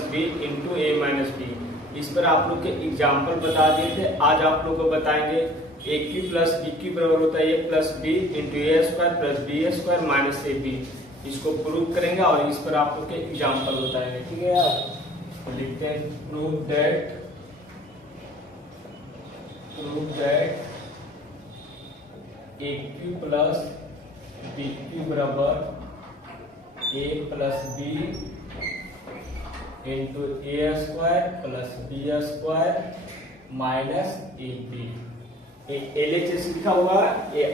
Plus b into ए minus B. इस पर आप लोग के एग्जाम्पल बता दिए थे, आज आप लोग को बताएंगे a cube plus b cube बराबर होता है a plus b into a square plus b square minus a b. इसको प्रूव करेंगे और इस पर आप लोग के एग्जाम्पल बताएंगे। ठीक है यार, तो लिखते हैं prove that a cube plus b cube बराबर a plus b into a square plus b square minus a b. LHS लिखा हुआ है, ये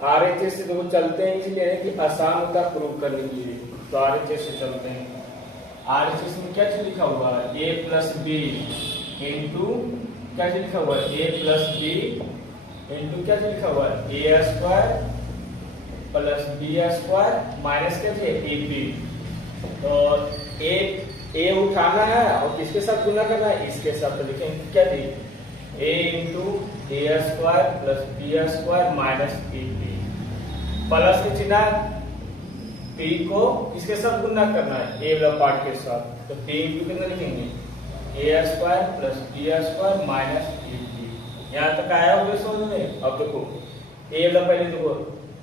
RHS से देखो चलते हैं, इसलिए कि आसान होता है प्रूव करने के लिए, तो RHS से चलते हैं। RHS में क्या चीज लिखा हुआ है, a प्लस बी इंटू क्या चीज लिखा हुआ है, a प्लस बी इंटू क्या चीज लिखा हुआ है, a square plus b square minus क्या चीज ए बी। तो ए उठाना है और किसके साथ गुना करना है, इसके साथ। तो लिखेंगे क्या दी, a into a square plus b square minus a b. Plus के चिन्ह p को किसके साथ गुना करना है, a वाला पार्ट के साथ। तो p इंटू कितना लिखेंगे, a square plus b square minus a b. यहाँ तक आया होगा समझ में। अब देखो a वाला पहले देखो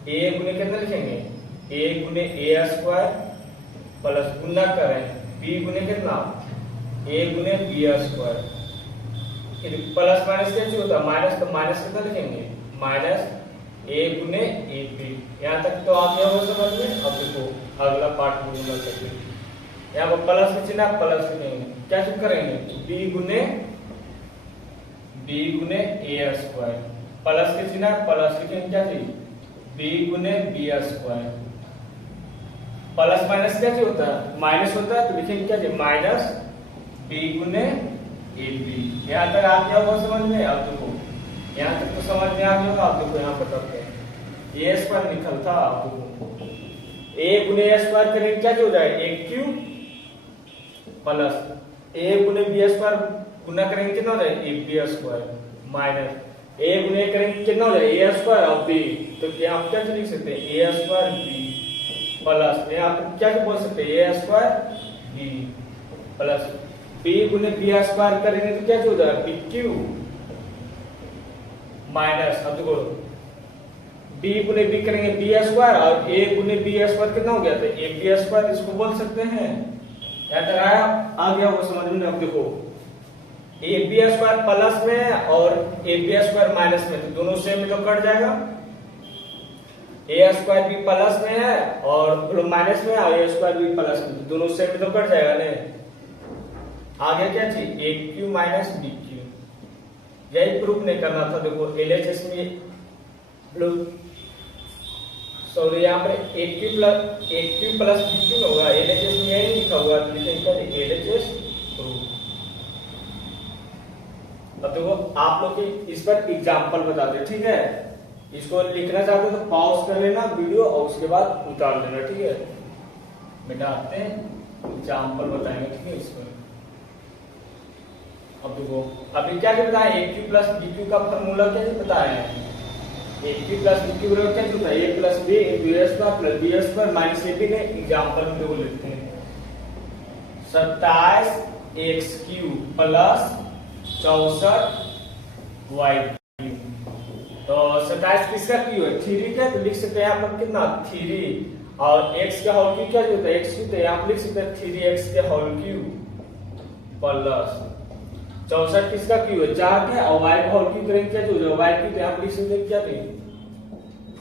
a गुने कितना लिखेंगे, a गुने ए स्क्वायर प्लस गुना करें b गुने कितना, a गुने बी स्क्वायर। प्लस माइनस क्या चीज होता है, माइनस, तो माइनस कितना लिखेंगे, माइनस ए गुने ए बी। यहाँ तक तो आ गया हो समझ में। अब देखो अगला पार्ट बोलना चाहिए, यहाँ पर प्लस के चिन्ह प्लस लिखेंगे, क्या चीज करेंगे, बी गुने ए स्क्वायर। प्लस के चिन्ह प्लस लिखेंगे, क्या चीज, बी गुने बी स्क्वायर। प्लस माइनस क्या चीज होता है, माइनस होता है, तो लिखेंगे क्या चीज, माइनस बी गुने ए बी। यहाँ तक आ गया होगा समझ में। अब देखो यहाँ तक तो समझ में आ गया होगा। अब देखो यहाँ बताते हैं, ए स्क्वायर निकल था, अब देखो ए गुने ए स्क्वायर करेंगे क्या हो जाएगा, ए क्यू प्लस ए गुने बी स्क्वायर गुना करेंगे कितना हो जाएगा, ए बी स्क्वायर माइनस ए गुने करेंगे कितना हो जाएगा, ए स्क्वायर और बी। तो यहाँ आप क्या लिख सकते हैं, ए स्क्वायर बी प्लस यहाँ आप क्या बोल सकते हैं, ए स्क्वायर बी प्लस बी गुने बी स्क्वायर करेंगे तो क्या हो जाएगा, बी क्यू माइनस, अब देखो बी गुने बी करेंगे बी स्क्वायर और ए गुने बी स्क्वायर कितना हो गया था, ए बी स्क्वायर, इसको बोल सकते हैं। याद आया, आ गया वो समझ में। अब देखो ए बी स्क्वायर प्लस में और ए बी स्क्वायर माइनस में, तो दोनों सेम में तो कट जाएगा। ए स्क्वायर भी प्लस में है और माइनस में, और ए स्क्वायर भी प्लस में, तो दोनों सेम में तो कट जाएगा ना। आगे क्या चीज, ए क्यू माइनस बी क्यू, यही प्रूफ नहीं करना था। देखो LHS में सॉरी यहाँ पर ए क्यू प्लस बी क्यू होगा, LHS में यही लिखा हुआ, तो लिखेंगे LHS प्रूफ। अब देखो आप लोग की इस पर एग्जाम्पल बता दे, ठीक है। इसको लिखना चाहते हो तो पॉज कर लेना वीडियो और उसके बाद उतार लेना, ठीक है। मिटाते हैं, एग्जाम्पल बताएंगे, ठीक है। इसको अब देखो अभी क्या बताया, a cube plus b cube का फॉर्मूला क्या बताया है, a cube plus b cube बराबर क्या होता है, a plus b into a square plus b square minus a b. ने एग्जांपल में देखो लिखते हैं 27 x cube plus 64 y cube. तो 27 किसका क्यू है, 3 का, तो लिख सकते हैं यहाँ पर कितना 3 और x का होल क्यू क्या होता है, x क्यू, तो यहाँ पर लिख सकते हैं 3x के होल क्यू प्लस 64 किसका क्यू है, 4 का, और y का होल क्यू करेंगे क्या हो जाएगा, y क्यू, तो यहाँ पर लिख सकते हैं क्या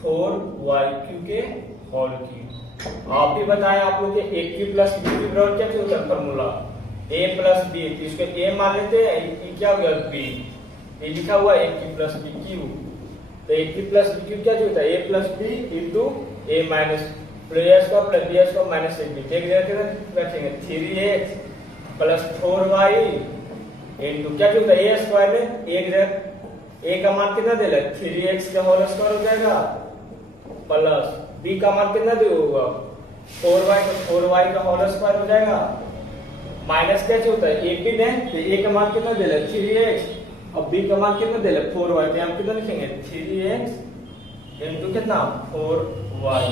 4y क्यू के होल क्यू। आप भी बताएं आप लोग के a Q plus b Q बराबर क्या होता है फॉर्मूला, a प्लस b, तो इसको a मान लेते हैं, ये क्या हो गया b, ये लिखा हुआ a Q plus b Q. तो a Q plus b Q क्या होता है, a plus b into a minus plus का प्लस b का माइनस a b। एक जगह रखेंगे 3x प्लस 4y इंटू क्या होता है, a स्क्वायर में एक जगह a का मान कितना दे रहा है, 3x का होल स्क्वायर हो जाएगा प्लस b का मान कितना दे होगा 4y, तो 4y का होल स्क्वायर हो जाएगा माइनस क्या होता है, a भी दें तो a का मान कितना दे रहा है 3x और b का मान कितना दे रहा है 4y। तो हम कितना लिखेंगे 3x इंटू कितना 4y।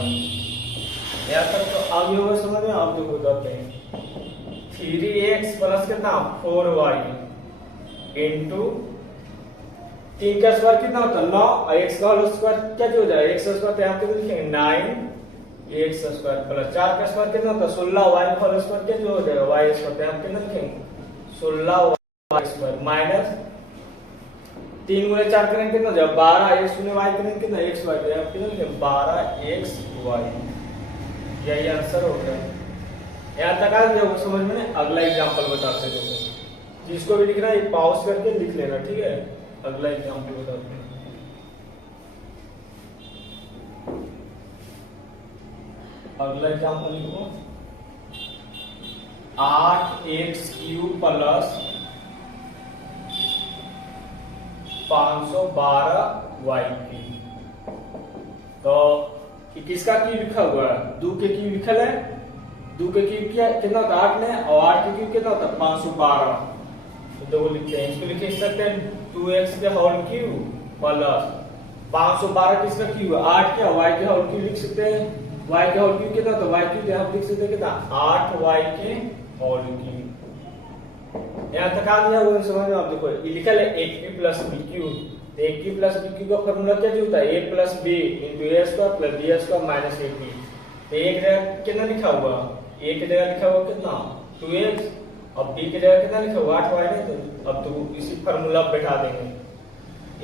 यहाँ तक तो आगे होगा समझ में। आप देखो बताते हैं 3x प्लस कितना 4y इंटू 3 का स्क्वायर कितना होता है 9 और x का होल स्क्वायर क्या हो जाएगा x का स्क्वायर यहाँ पे लिखेंगे 9 x स्क्वायर प्लस 4 का स्क्वायर कितना होता है 16 y का होल स्क्वायर क्या हो जाएगा y स्क्वायर यहाँ पे कितना लिखेंगे 16 y स्क्वायर माइनस 3 गुणे 4 करेंगे कितना हो जाएगा 12 x गुणे y करेंगे कितना x y यहाँ पे कितना लिखेंगे 12x y। यही आंसर हो गया। यहाँ तक आ गया समझ में। अगला एग्जांपल बताते हैं, जिसको भी लिखना है पॉज करके लिख लेना, ठीक है। अगला एग्जांपल बताते हैं। अगला एग्जांपल लिखो 8x³ प्लस 512y3। तो किसका क्यूब लिखा हुआ है 2 के क्यूब लिखल है। 2 के क्यूब कितना होता है 8 में, और 8 के क्यूब कितना होता है 512। तो दो लिखते हैं, इसको लिख सकते हैं 2x के होल क्यूब प्लस 512 किसका क्यूब है 8 का, y के होल क्यूब लिख सकते हैं। y के होल क्यूब कितना होता है y क्यूब यहाँ लिख सकते हैं कितना 8y के होल क्यूब। यहाँ तक आ गया वो समझ में। आप देखो ये लिखल है a³ plus b³। a³ plus b³ का फॉर्मूला क्या होता है a plus b into a square plus b square minus ab। तो एक जगह कितना लिखा हुआ a की जगह लिखा हुआ कितना 2x और b की जगह कितना लिखा हुआ 8y है। तो अब तो इसी फॉर्मूला बैठा देंगे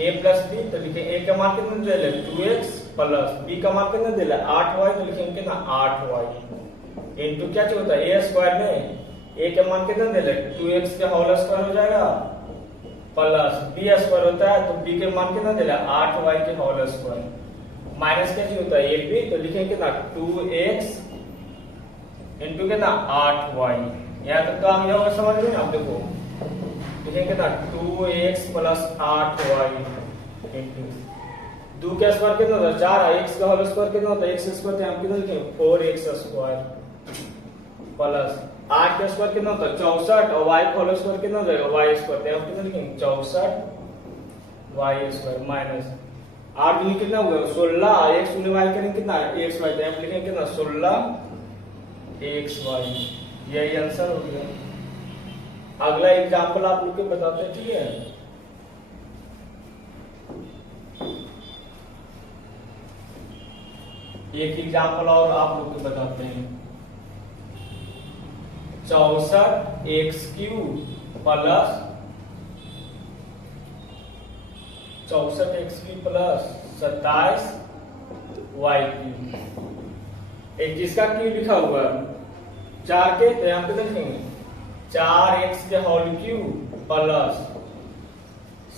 a प्लस b। तो लिखे a का मान कितना दे ले 2x प्लस b का मान कितना दे ले 8y। तो लिखेंगे कितना 8y इंटू क्या होता है a स्क्वायर में a का मान कितना दे ले 2x का होल स्क्वायर हो जाएगा प्लस b स्क्वायर होता है। तो b के मान कितना दे ले 8y के होल स्क्वायर माइनस क्या होता है ab। तो लिखेंगे कितना 2x इंटू कितना 8y। यहाँ तक तो हम ये होगा समझ में। आप देखो लिखेंगे कितना 2x प्लस 8y इंटू 2 का स्क्वायर कितना होता है 4 x का होल स्क्वायर कितना होता है x स्क्वायर। तो हम कितना लिखेंगे 4x स्क्वायर प्लस 8 का स्क्वायर कितना होता है 64 और y का होल स्क्वायर कितना हो जाएगा y स्क्वायर। तो हम कितना लिखेंगे 64 y स्क्वायर माइनस 8 दूनी कितना हुआ 16 x गुने y करेंगे कितना x y। तो हम लिखेंगे कितना 16xy। यही आंसर हो गया। अगला एग्जांपल आप लोग के बताते हैं, ठीक है। एक एग्जांपल और आप लोग को बताते हैं 64x³ प्लस 27y³। एक जिसका क्यूब लिखा हुआ है 4 के। तो यहाँ पे लिखेंगे 4x के होल क्यूब प्लस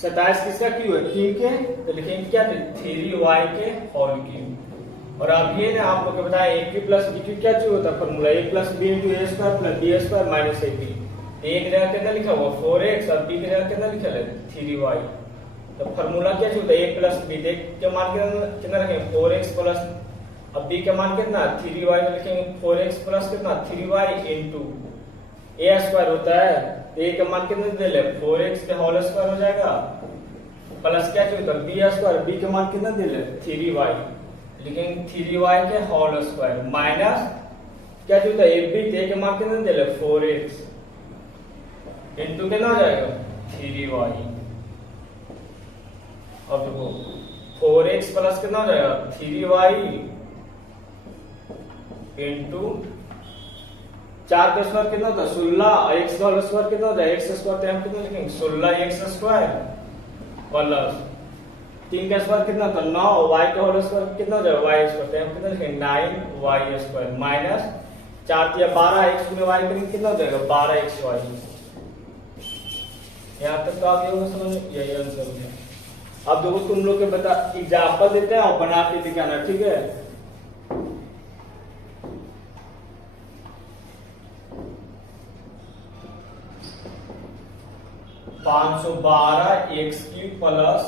27 किसका क्यूब है 3 के। तो लिखेंगे क्या 3y के होल क्यूब। और अब ये ना आप लोग को बताया a³ प्लस b³ क्या चाहिए होता है formula a plus b into a square plus b square minus ab। तो एक जगह कितना लिखा हुआ 4x और b की जगह कितना लिखा है 3y। तो फॉर्मूला क्या चाहिए होता है a प्लस b के मान कितना रखेंगे 4x प्लस अब b का मान कितना 3y। तो लिखेंगे 4x प्लस कितना 3y इंटू a स्क्वायर होता है। तो a का मान कितना दे ले 4x के होल स्क्वायर हो जाएगा प्लस क्या चाहिए होता है b स्क्वायर। b का मान कितना दे ले 3y। लिखेंगे 3y के होल स्क्वायर माइनस क्या चाहिए होता है ab। तो a का मान कितना दे ले 4x इंटू कितना हो जाएगा 3y। अब देखो 4x प्लस कितना हो जाएगा 3y इंटू 4 का स्क्वायर कितना होता है 16 x का होल स्क्वायर कितना होता है x स्क्वायर। तो हम कितना लिखेंगे 16x स्क्वायर प्लस 3 का स्क्वायर कितना होता है 9 y का होल स्क्वायर कितना हो जाएगा y स्क्वायर। तो हम कितना लिखेंगे 9y स्क्वायर माइनस 4 या 12 x गुने y करेंगे कितना हो जाएगा 12xy। यहाँ तक तो आप ये समझ यही आंसर हो गया। अब देखो तुम लोग के बता एग्जांपल देते हैं और बना के दिखाना, ठीक है। x³ plus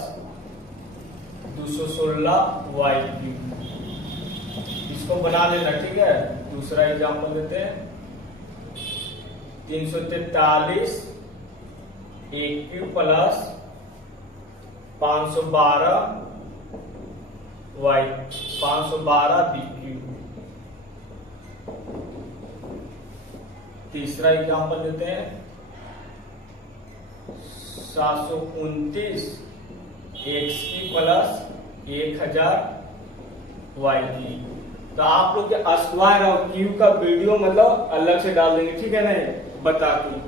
216y³। इसको बना लेना, ठीक है। दूसरा एग्जांपल देते हैं 343 a³ प्लस 512b³। तीसरा एग्जांपल लेते हैं 729 x की प्लस 1000 y की। तो आप लोग के स्क्वायर और क्यूब का वीडियो मतलब अलग से डाल देंगे, ठीक है ना, बता के।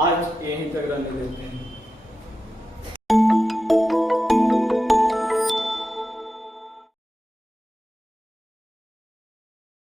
आज यहीं तक रहने देते हैं।